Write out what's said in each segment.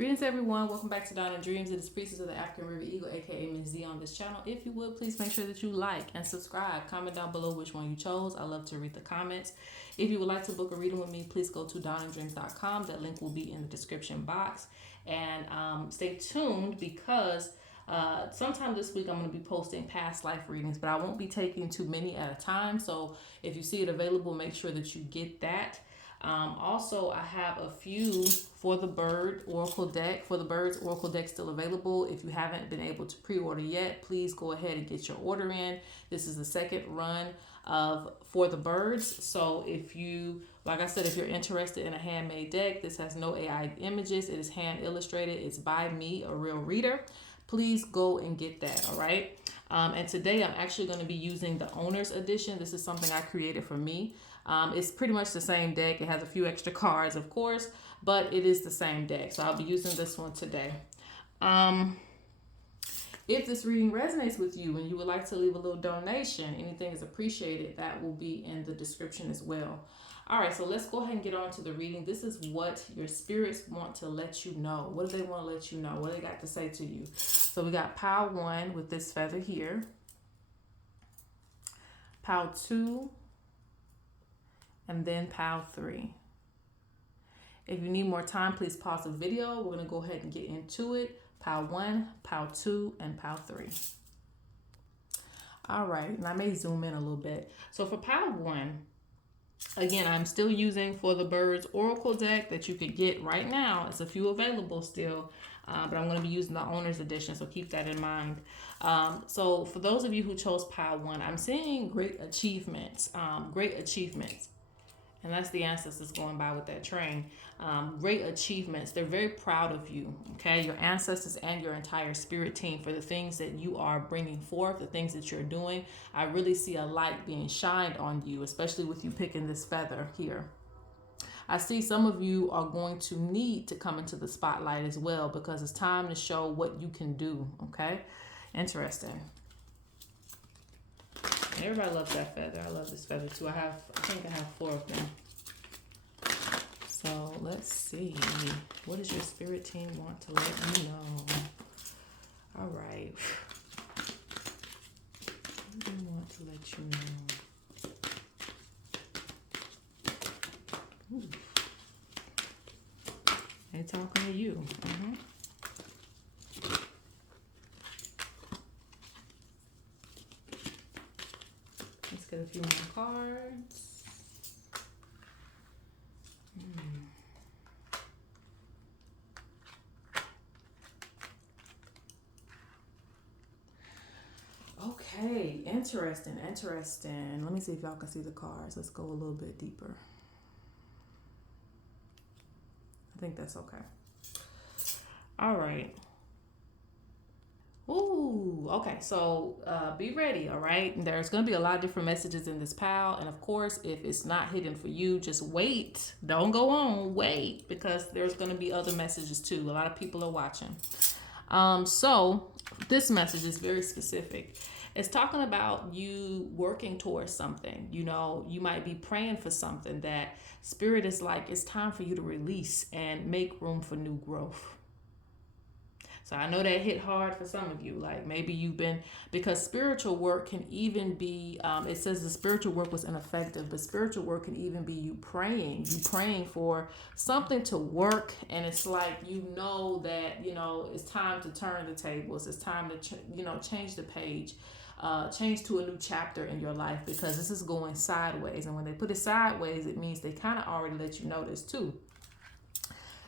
Greetings everyone, welcome back to Dawn and Dreams. It is Priestess of the African River Eagle, aka Ms.Z on this channel. If you would, please make sure that you like and subscribe. Comment down below which one you chose. I love to read the comments. If you would like to book a reading with me, please go to dawnanddreams.com. That link will be in the description box. And stay tuned because sometime this week I'm going to be posting past life readings, but I won't be taking too many at a time. So if you see it available, make sure that you get that. Also, I have a few for the bird oracle deck. For the birds oracle deck still available. If you haven't been able to pre-order yet, please go ahead and get your order in. This is the second run of for the birds. So if you, like I said, if you're interested in a handmade deck, this has no AI images. It is hand illustrated. It's by me, a real reader. Please go and get that. All right. And today I'm actually going to be using the owner's edition. This is something I created for me. It's pretty much the same deck. It has a few extra cards, of course, but it is the same deck. So I'll be using this one today. If this reading resonates with you and you would like to leave a little donation, anything is appreciated. That will be in the description as well. All right, so let's go ahead and get on to the reading. This is what your spirits want to let you know. What do they want to let you know? What do they got to say to you? So we got pile 1 with this feather here. Pile 2. And then pile 3. If you need more time, please pause the video. We're going to go ahead and get into it. Pile 1, pile 2, and pile 3. All right, and I may zoom in a little bit. So for pile 1, again, I'm still using for the birds oracle deck that you could get right now. It's a few available still, but I'm going to be using the owner's edition, so keep that in mind. So for those of you who chose pile 1, I'm seeing great achievements, and that's the ancestors going by with that train. Great achievements. They're very proud of you, okay? Your ancestors and your entire spirit team for the things that you are bringing forth, the things that you're doing. I really see a light being shined on you, especially with you picking this feather here. I see some of you are going to need to come into the spotlight as well because it's time to show what you can do, okay? Interesting. Everybody loves that feather. I love this feather too. I think I have 4 of them. So let's see. What does your spirit team want to let you know? All right. What do they want to let you know? Ooh. They talking to you. Let's get a few more cards. Okay, interesting. Let me see if y'all can see the cards. Let's go a little bit deeper. I think that's okay. All right. Ooh, okay, so be ready, all right? There's going to be a lot of different messages in this pile, and of course, if it's not hidden for you, just wait. Don't go on, wait, because there's going to be other messages too. A lot of people are watching. So this message is very specific. It's talking about you working towards something. You know, you might be praying for something that spirit is like, it's time for you to release and make room for new growth. So I know that hit hard for some of you. Like maybe you've been, because spiritual work can even be, it says the spiritual work was ineffective, but spiritual work can even be you praying for something to work. And it's like, you know that, you know, it's time to turn the tables. It's time to, change the page, change to a new chapter in your life because this is going sideways. And when they put it sideways, it means they kind of already let you know this too.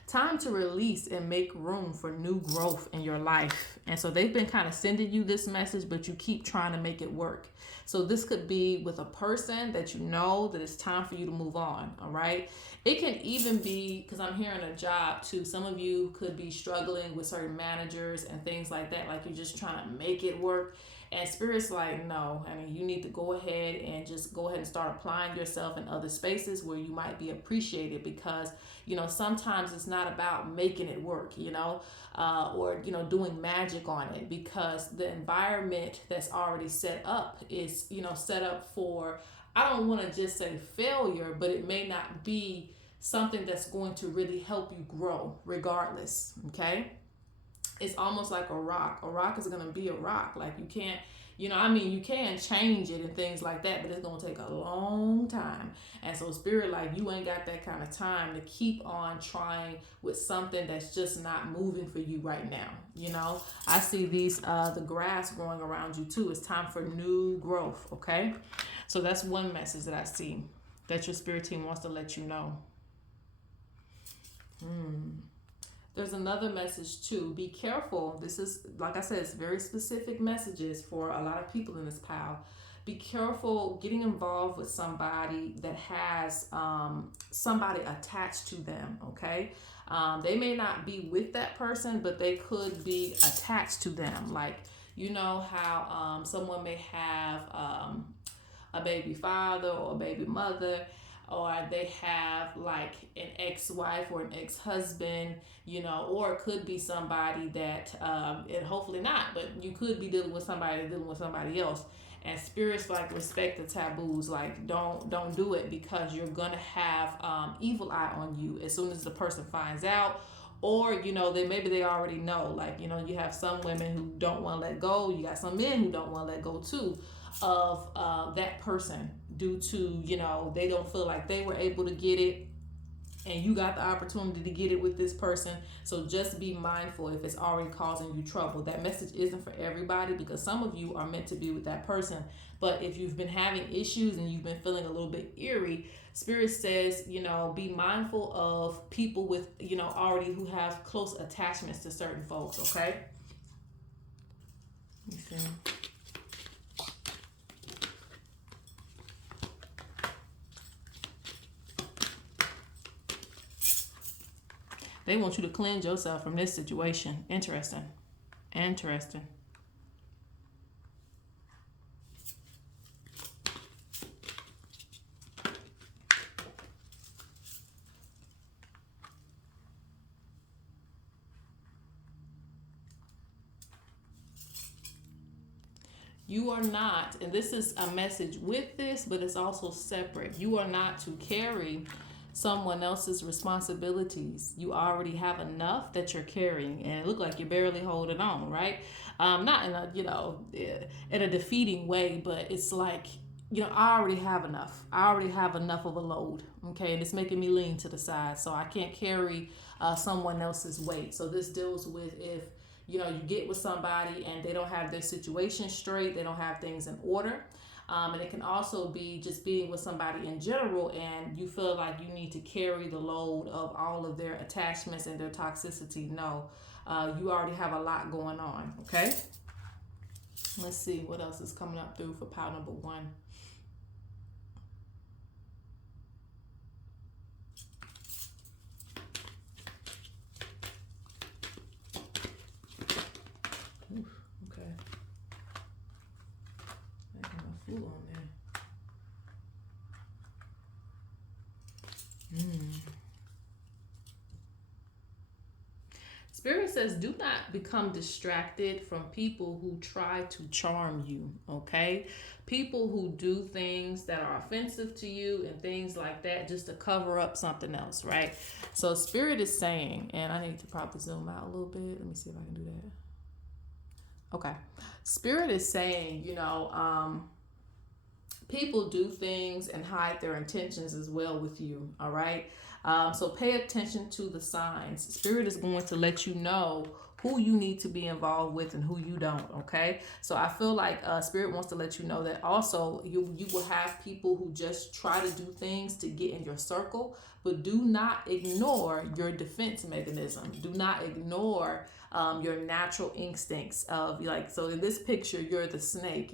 Time to release and make room for new growth in your life. And so they've been kind of sending you this message, but you keep trying to make it work. So this could be with a person that you know that it's time for you to move on, all right? It can even be, because I'm hearing a job too. Some of you could be struggling with certain managers and things like that, like you're just trying to make it work. And Spirit's like, no, I mean, you need to go ahead and just go ahead and start applying yourself in other spaces where you might be appreciated because, sometimes it's not about making it work, or, doing magic on it because the environment that's already set up is, set up for, I don't want to just say failure, but it may not be something that's going to really help you grow regardless. Okay, it's almost like a rock. A rock is going to be a rock. Like you can't, you can change it and things like that, but it's going to take a long time. And so spirit, like, you ain't got that kind of time to keep on trying with something that's just not moving for you right now. I see the grass growing around you too. It's time for new growth. Okay. So that's one message that I see that your spirit team wants to let you know. There's another message too. Be careful. This is, like I said, it's very specific messages for a lot of people in this pile. Be careful getting involved with somebody that has somebody attached to them, okay? They may not be with that person, but they could be attached to them. Like, you know how someone may have a baby father or a baby mother, or they have like an ex-wife or an ex-husband, or it could be somebody that, and hopefully not, but you could be dealing with somebody else. And spirits like respect the taboos. Like, don't do it, because you're gonna have evil eye on you as soon as the person finds out. Or maybe they already know. Like, you have some women who don't want to let go. You got some men who don't want to let go too of that person, due to they don't feel like they were able to get it, and you got the opportunity to get it with this person. So just be mindful if it's already causing you trouble. That message isn't for everybody, because some of you are meant to be with that person. But if you've been having issues and you've been feeling a little bit eerie, Spirit says, be mindful of people with, already who have close attachments to certain folks, okay? Let me see. They want you to cleanse yourself from this situation. Interesting. You are not, and this is a message with this, but it's also separate. You are not to carry someone else's responsibilities. You already have enough that you're carrying, and it look like you're barely holding on, right? Not in a in a defeating way, but it's like, I already have enough. I already have enough of a load, okay? And it's making me lean to the side, so I can't carry someone else's weight. So this deals with if you get with somebody and they don't have their situation straight, they don't have things in order. And it can also be just being with somebody in general, and you feel like you need to carry the load of all of their attachments and their toxicity. No, you already have a lot going on, okay? Let's see what else is coming up through for pile number 1. Okay. I have a fool on there. Spirit says, do not become distracted from people who try to charm you, okay? People who do things that are offensive to you and things like that just to cover up something else, right? So Spirit is saying, and I need to probably zoom out a little bit. Let me see if I can do that. Okay. Spirit is saying, people do things and hide their intentions as well with you, all right? So pay attention to the signs. Spirit is going to let you know who you need to be involved with and who you don't, okay? So I feel like Spirit wants to let you know that also you will have people who just try to do things to get in your circle, but do not ignore your defense mechanism. Do not ignore your natural instincts of, like, so in this picture, you're the snake,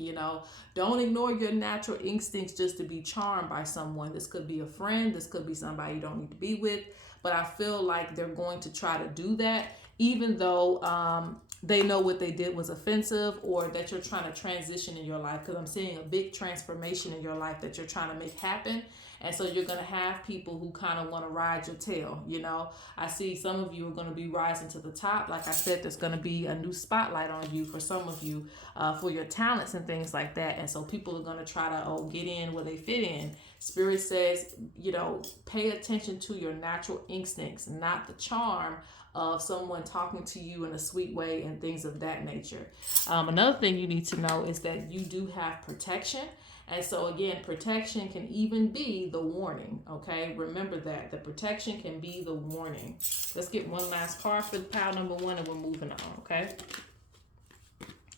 Don't ignore your natural instincts just to be charmed by someone. This could be a friend. This could be somebody you don't need to be with. But I feel like they're going to try to do that, even though they know what they did was offensive, or that you're trying to transition in your life, because I'm seeing a big transformation in your life that you're trying to make happen. And so you're going to have people who kind of want to ride your tail. You know, I see some of you are going to be rising to the top. Like I said, there's going to be a new spotlight on you for some of you, for your talents and things like that. And so people are going to try to get in where they fit in. Spirit says, you know, pay attention to your natural instincts, not the charm of someone talking to you in a sweet way and things of that nature. Another thing you need to know is that you do have protection. And so again, protection can even be the warning. Okay, remember that the protection can be the warning. Let's get one last card for pile number one and we're moving on. Okay.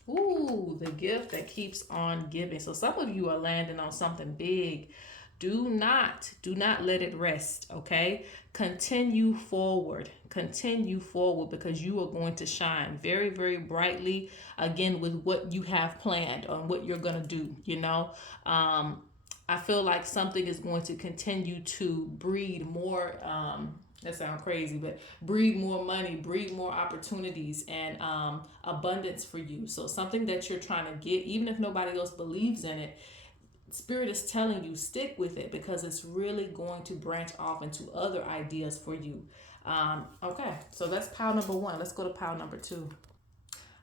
Ooh, the gift that keeps on giving. So some of you are landing on something big. Do not let it rest, okay? Continue forward because you are going to shine very, very brightly again with what you have planned on what you're going to do, you know? I feel like something is going to continue to breed more, that sounds crazy, but breed more money, breed more opportunities and abundance for you. So something that you're trying to get, even if nobody else believes in it, Spirit is telling you stick with it because it's really going to branch off into other ideas for you. Okay, so that's pile number one. Let's go to pile number two.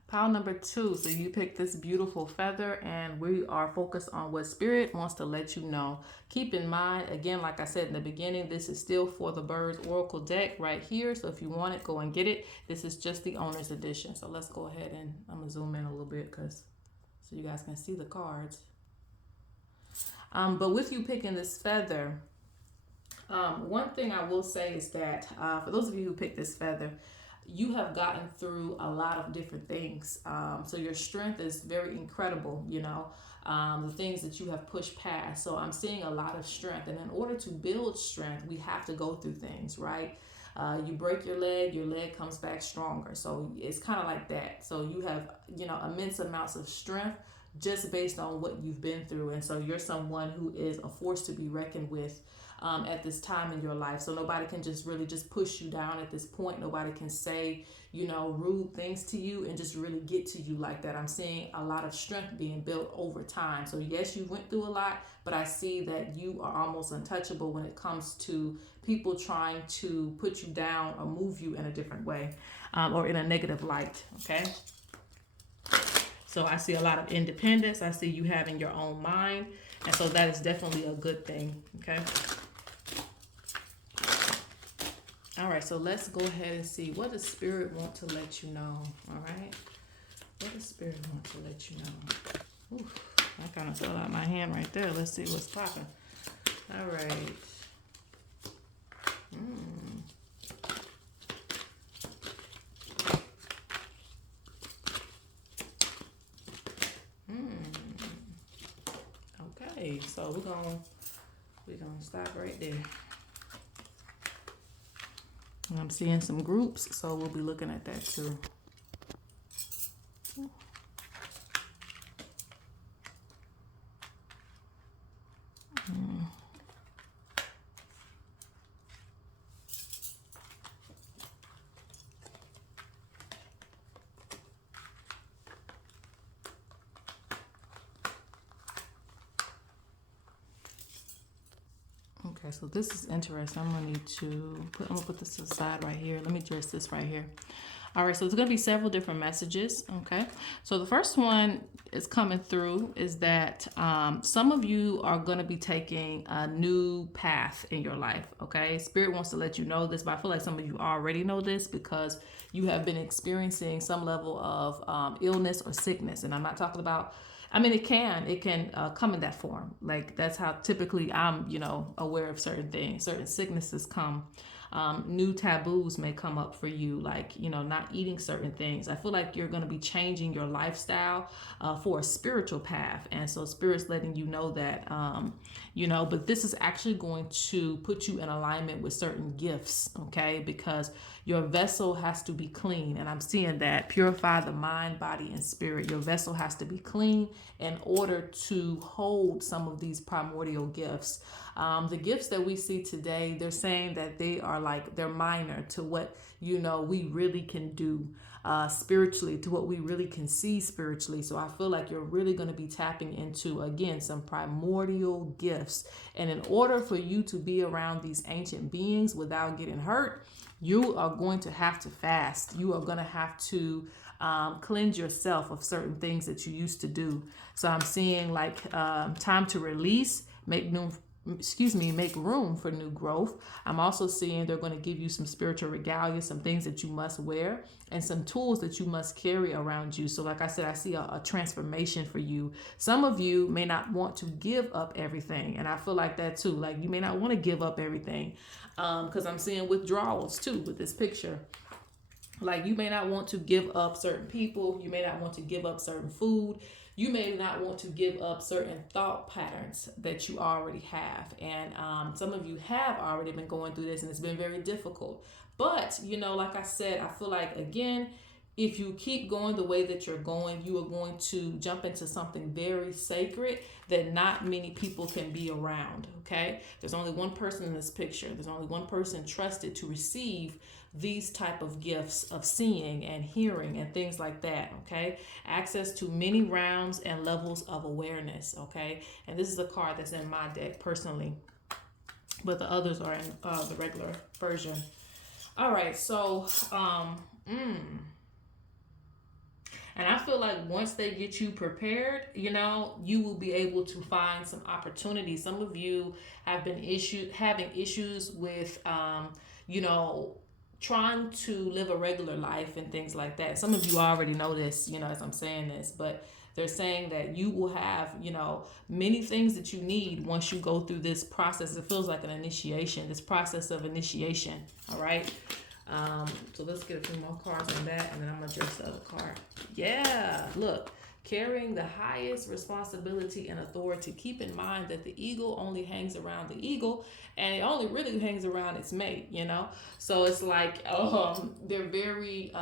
Pile number two. So you pick this beautiful feather and we are focused on what Spirit wants to let you know. Keep in mind, again, like I said in the beginning, this is still for the Birds Oracle deck right here. So if you want it, go and get it. This is just the owner's edition. So let's go ahead and I'm going to zoom in a little bit so you guys can see the cards. But with you picking this feather, one thing I will say is that for those of you who picked this feather, you have gotten through a lot of different things. So your strength is very incredible, you know, the things that you have pushed past. So I'm seeing a lot of strength. And in order to build strength, we have to go through things, right? You break your leg comes back stronger. So it's kind of like that. So you have, you know, immense amounts of strength just based on what you've been through. And so you're someone who is a force to be reckoned with at this time in your life. So nobody can just really just push you down at this point. Nobody can say, you know, rude things to you and just really get to you like that. I'm seeing a lot of strength being built over time. So yes, you went through a lot, but I see that you are almost untouchable when it comes to people trying to put you down or move you in a different way or in a negative light. Okay. So I see a lot of independence. I see you having your own mind. And so that is definitely a good thing. Okay. All right. So let's go ahead and see what does Spirit want to let you know. All right. What does Spirit want to let you know? Oof, I kind of fell out my hand right there. Let's see what's popping. All right. Okay, so we're gonna stop right there. And I'm seeing some groups, so we'll be looking at that too. Okay, so this is interesting. I'm gonna put this to the side right here. Let me address this right here. All right, so there's gonna be several different messages. Okay, so the first one is coming through is that some of you are gonna be taking a new path in your life. Okay, Spirit wants to let you know this, but I feel like some of you already know this because you have been experiencing some level of illness or sickness, and I'm not talking about. I mean, it can come in that form. Like that's how typically I'm, you know, aware of certain things. Certain sicknesses come. New taboos may come up for you, like, you know, not eating certain things. I feel like you're going to be changing your lifestyle for a spiritual path. And so Spirit's letting you know that, you know, but this is actually going to put you in alignment with certain gifts, okay? Because Your vessel has to be clean. And I'm seeing that. Purify the mind, body, and spirit. Your vessel has to be clean in order to hold some of these primordial gifts. The gifts that we see today, they're saying that they are like, they're minor to what, we really can do spiritually, to what we really can see spiritually. So I feel like you're really going to be tapping into, again, some primordial gifts. And in order for you to be around these ancient beings without getting hurt, you are going to have to fast. You are going to have to cleanse yourself of certain things that you used to do. So I'm seeing like time to release, make room for new growth. I'm also seeing they're going to give you some spiritual regalia, some things that you must wear, and some tools that you must carry around you. So like I said, I see a transformation for you. Some of you may not want to give up everything. And I feel like that too. Like you may not want to give up everything because I'm seeing withdrawals too with this picture. Like you may not want to give up certain people. You may not want to give up certain food. You may not want to give up certain thought patterns that you already have. And some of you have already been going through this and it's been very difficult. But, like I said, I feel like, again, if you keep going the way that you're going, you are going to jump into something very sacred that not many people can be around, okay? There's only one person in this picture. There's only one person trusted to receive these type of gifts of seeing and hearing and things like that, okay? Access to many realms and levels of awareness, okay? And this is a card that's in my deck personally, but the others are in the regular version. All right, so, and I feel like once they get you prepared, you will be able to find some opportunities. Some of you have been having issues with, trying to live a regular life and things like that. Some of you already know this, as I'm saying this, but they're saying that you will have, many things that you need once you go through this process. It feels like an initiation, this process of initiation. All right. So let's get a few more cards on that, and then I'm gonna address the other card. Yeah, look, carrying the highest responsibility and authority. Keep in mind that the eagle only hangs around the eagle, and it only really hangs around its mate. So it's like they're very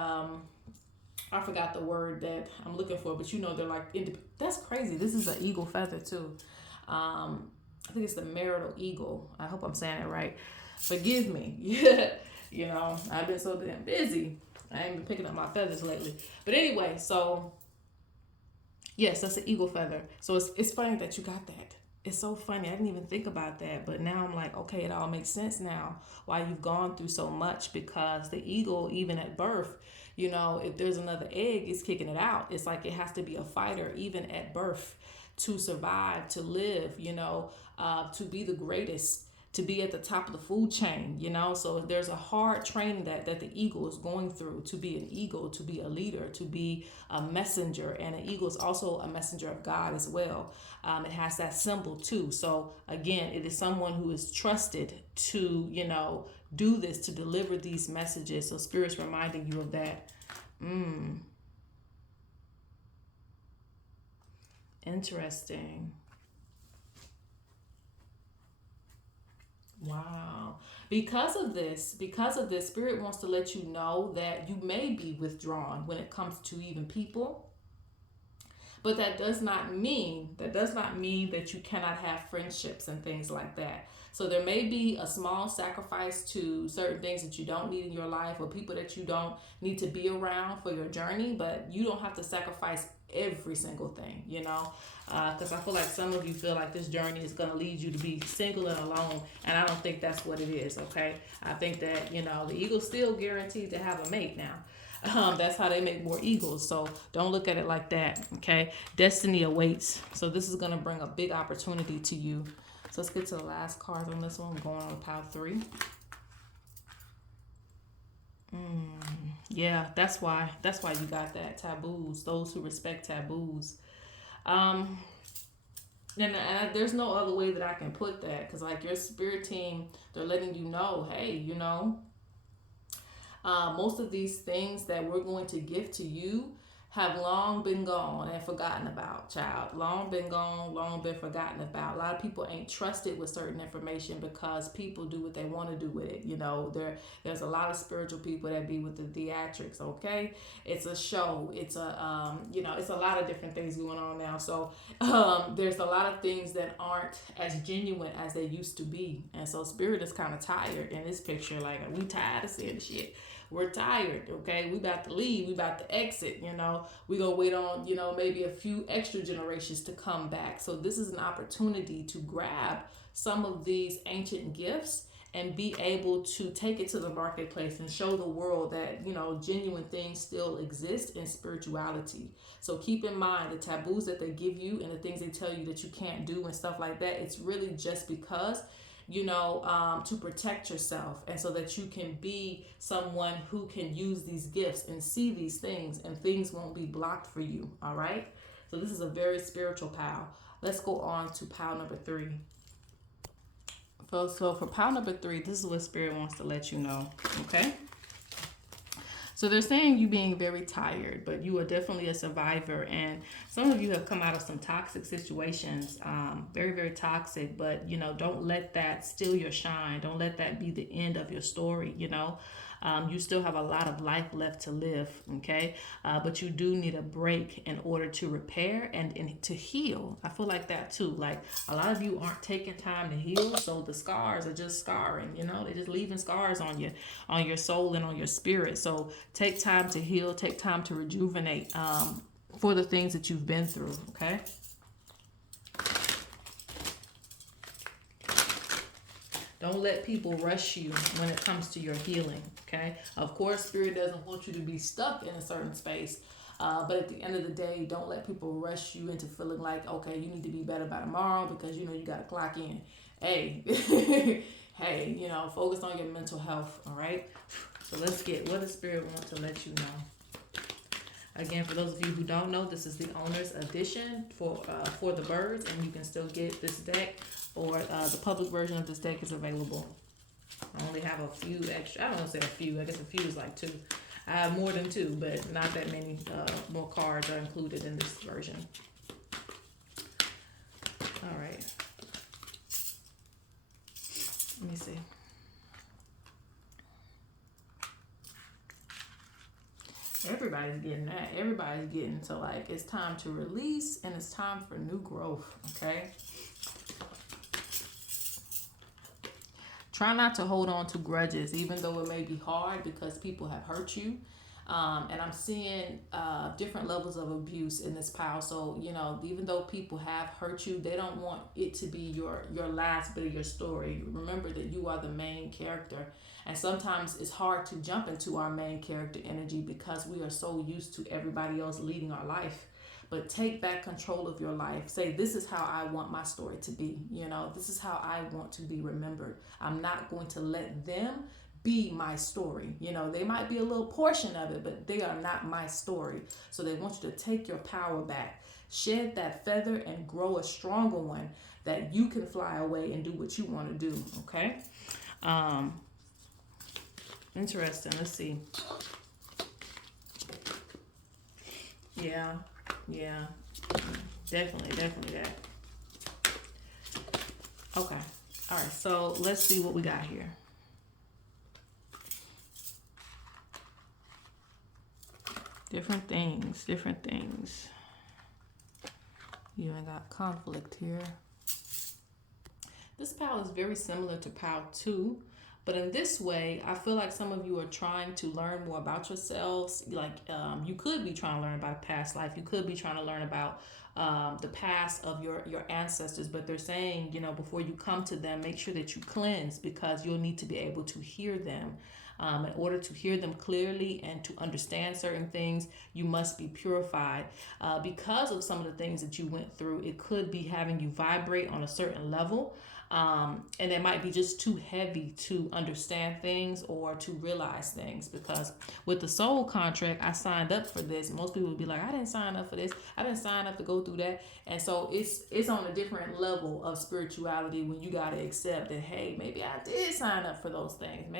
I forgot the word that I'm looking for, but they're like that's crazy. This is an eagle feather too. I think it's the marital eagle. I hope I'm saying it right. Forgive me. Yeah. I've been so damn busy. I ain't been picking up my feathers lately. But anyway, so yes, that's an eagle feather. So it's funny that you got that. It's so funny. I didn't even think about that. But now I'm like, okay, it all makes sense now why you've gone through so much, because the eagle, even at birth, if there's another egg, it's kicking it out. It's like it has to be a fighter even at birth to survive, to live, to be the greatest, to be at the top of the food chain, so there's a hard training that the eagle is going through to be an eagle, to be a leader, to be a messenger. And an eagle is also a messenger of God as well. It has that symbol too. So again, it is someone who is trusted to, do this, to deliver these messages. So Spirit's reminding you of that. Interesting. Wow. Because of this, Spirit wants to let you know that you may be withdrawn when it comes to even people. But that does not mean that you cannot have friendships and things like that. So there may be a small sacrifice to certain things that you don't need in your life, or people that you don't need to be around for your journey, but you don't have to sacrifice every single thing, because I feel like some of you feel like this journey is going to lead you to be single and alone, and I don't think that's what it is, okay? I think that, the eagle's still guaranteed to have a mate now. That's how they make more eagles, so don't look at it like that, okay? Destiny awaits, so this is going to bring a big opportunity to you. So let's get to the last card on this one. We're going on pile 3. Yeah, that's why you got that. Taboos, those who respect taboos. And there's no other way that I can put that, because like your spirit team, they're letting you know, hey, most of these things that we're going to give to you have long been gone and forgotten about, child. Long been gone, long been forgotten about. A lot of people ain't trusted with certain information because people do what they want to do with it. There's a lot of spiritual people that be with the theatrics, okay? It's a show. It's it's a lot of different things going on now. So there's a lot of things that aren't as genuine as they used to be. And so spirit is kind of tired in this picture. Like, we tired of seeing the shit. We're tired, okay? We about to leave. We about to exit, We gonna wait on, maybe a few extra generations to come back. So this is an opportunity to grab some of these ancient gifts and be able to take it to the marketplace and show the world that, genuine things still exist in spirituality. So keep in mind the taboos that they give you and the things they tell you that you can't do and stuff like that. It's really just because to protect yourself, and so that you can be someone who can use these gifts and see these things, and things won't be blocked for you. All right. So this is a very spiritual pile. Let's go on to pile number 3. So for pile number 3, this is what spirit wants to let you know. Okay. So they're saying you being very tired, but you are definitely a survivor. And some of you have come out of some toxic situations, very, very toxic. But, don't let that steal your shine. Don't let that be the end of your story, You still have a lot of life left to live, okay? But you do need a break in order to repair and to heal. I feel like that too. Like, a lot of you aren't taking time to heal, so the scars are just scarring, They're just leaving scars on you, on your soul and on your spirit. So take time to heal, take time to rejuvenate for the things that you've been through, okay? Don't let people rush you when it comes to your healing, okay? Of course, spirit doesn't want you to be stuck in a certain space. But at the end of the day, don't let people rush you into feeling like, okay, you need to be better by tomorrow because, you got to clock in. Hey, hey, focus on your mental health, all right? So let's get what the spirit wants to let you know. Again, for those of you who don't know, this is the owner's edition for the birds, and you can still get this deck, or the public version of this deck is available. I only have a few extra. I don't want to say a few. I guess a few is like 2. I have more than 2, but not that many more cards are included in this version. All right. Let me see. Everybody's getting that. Everybody's getting to, like, it's time to release and it's time for new growth, okay? Try not to hold on to grudges, even though it may be hard because people have hurt you. And I'm seeing different levels of abuse in this pile. So, even though people have hurt you, they don't want it to be your last bit of your story. Remember that you are the main character. And sometimes it's hard to jump into our main character energy because we are so used to everybody else leading our life. But take back control of your life. Say, this is how I want my story to be. This is how I want to be remembered. I'm not going to let them be my story. They might be a little portion of it, but they are not my story. So they want you to take your power back, shed that feather, and grow a stronger one that you can fly away and do what you want to do. Okay. Interesting. Let's see. Yeah. Definitely that. Okay. All right. So let's see what we got here. Different things. You even got conflict here. This pile is very similar to pile 2, but in this way, I feel like some of you are trying to learn more about yourselves. Like, you could be trying to learn about past life. You could be trying to learn about the past of your ancestors, but they're saying, before you come to them, make sure that you cleanse, because you'll need to be able to hear them. In order to hear them clearly and to understand certain things, you must be purified. Because of some of the things that you went through, it could be having you vibrate on a certain level. And it might be just too heavy to understand things or to realize things, because with the soul contract, I signed up for this. Most people would be like, I didn't sign up for this. I didn't sign up to go through that. And so it's on a different level of spirituality when you got to accept that, hey, maybe I did sign up for those things.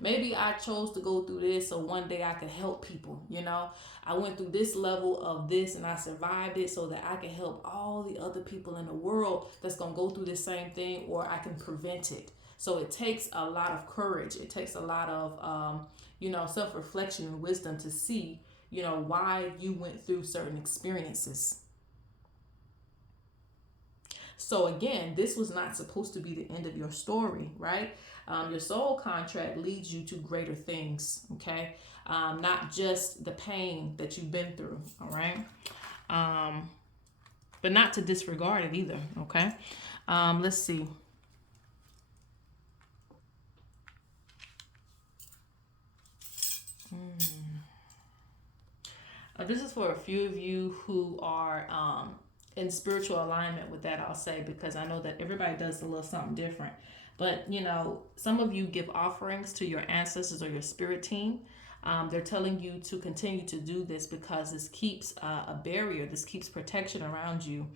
Maybe I chose to go through this so one day I could help people, you know. I went through this level of this and I survived it so that I can help all the other people in the world that's going to go through the same thing, or I can prevent it. So it takes a lot of courage. It takes a lot of, self-reflection and wisdom to see, why you went through certain experiences. So again, this was not supposed to be the end of your story, right? Your soul contract leads you to greater things, okay? Not just the pain that you've been through, all right? But not to disregard it either, okay? Let's see. This is for a few of you who are in spiritual alignment with that, I'll say, because I know that everybody does a little something different. But, some of you give offerings to your ancestors or your spirit team. They're telling you to continue to do this because this keeps a barrier, this keeps protection around you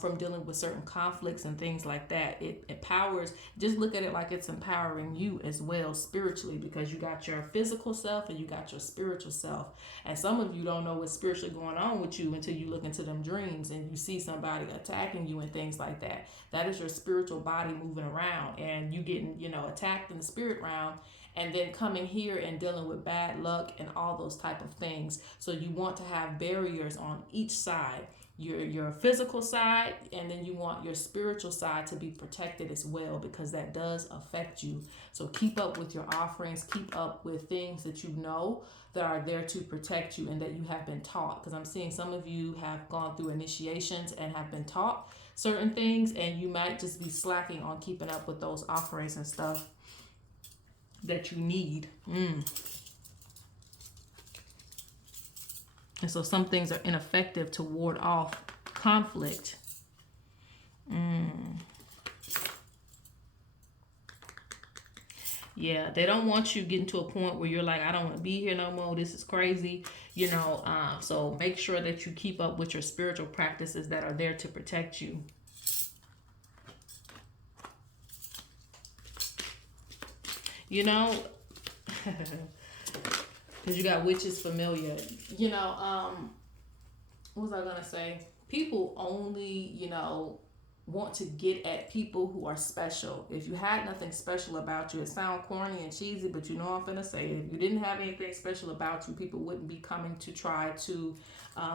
from dealing with certain conflicts and things like that. It empowers, just look at it like it's empowering you as well spiritually, because you got your physical self and you got your spiritual self. And some of you don't know what's spiritually going on with you until you look into them dreams and you see somebody attacking you and things like that. That is your spiritual body moving around and you getting, attacked in the spirit realm, and then coming here and dealing with bad luck and all those type of things. So you want to have barriers on each side, your physical side, and then you want your spiritual side to be protected as well, because that does affect you. So keep up with your offerings, keep up with things that you know that are there to protect you and that you have been taught, because I'm seeing some of you have gone through initiations and have been taught certain things, and you might just be slacking on keeping up with those offerings and stuff that you need. And so some things are ineffective to ward off conflict. Yeah, they don't want you getting to a point where you're like, I don't want to be here no more. This is crazy. So make sure that you keep up with your spiritual practices that are there to protect you. Because you got witches familiar. What was I gonna say? People only, want to get at people who are special. If you had nothing special about you, it sounds corny and cheesy, but you know I'm gonna say it. If you didn't have anything special about you, people wouldn't be coming to try to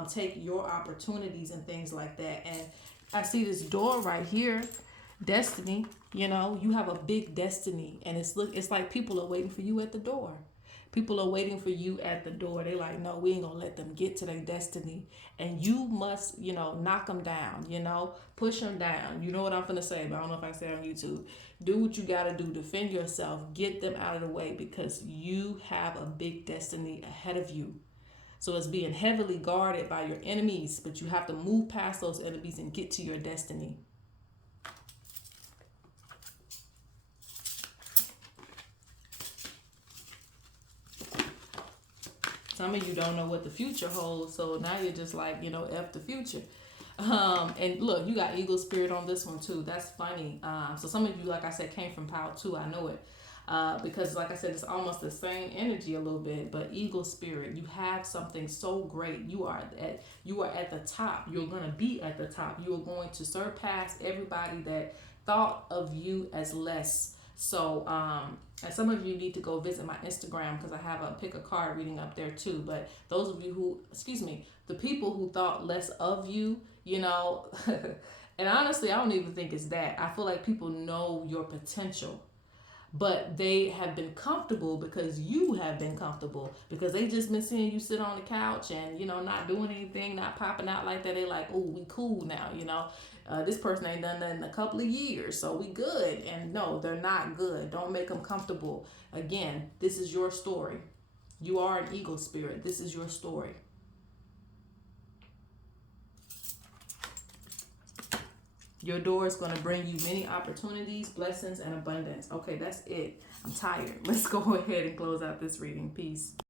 take your opportunities and things like that. And I see this door right here. Destiny, you have a big destiny, and it's like people are waiting for you at the door. People are waiting for you at the door. They like, no, we ain't gonna let them get to their destiny, and you must, knock them down, push them down. You know what I'm gonna say, but I don't know if I say it on YouTube. Do what you gotta do, defend yourself, get them out of the way, because you have a big destiny ahead of you. So it's being heavily guarded by your enemies, but you have to move past those enemies and get to your destiny. Some of you don't know what the future holds, so now you're just like, F the future. And look, you got eagle spirit on this one too. That's funny. So some of you, like I said, came from power too. I know it. Because like I said, it's almost the same energy a little bit, but eagle spirit, you have something so great. You are at the top. You're going to be at the top. You are going to surpass everybody that thought of you as less. So, and some of you need to go visit my Instagram, because I have a pick a card reading up there too. But those of you who, the people who thought less of you, and honestly, I don't even think it's that. I feel like people know your potential, but they have been comfortable because you have been comfortable, because they just been seeing you sit on the couch and, not doing anything, not popping out like that. They like, oh, we cool now, this person ain't done that in a couple of years, so we good. And no, they're not good. Don't make them comfortable. Again, this is your story. You are an eagle spirit. This is your story. Your door is going to bring you many opportunities, blessings, and abundance. Okay, that's it. I'm tired. Let's go ahead and close out this reading. Peace.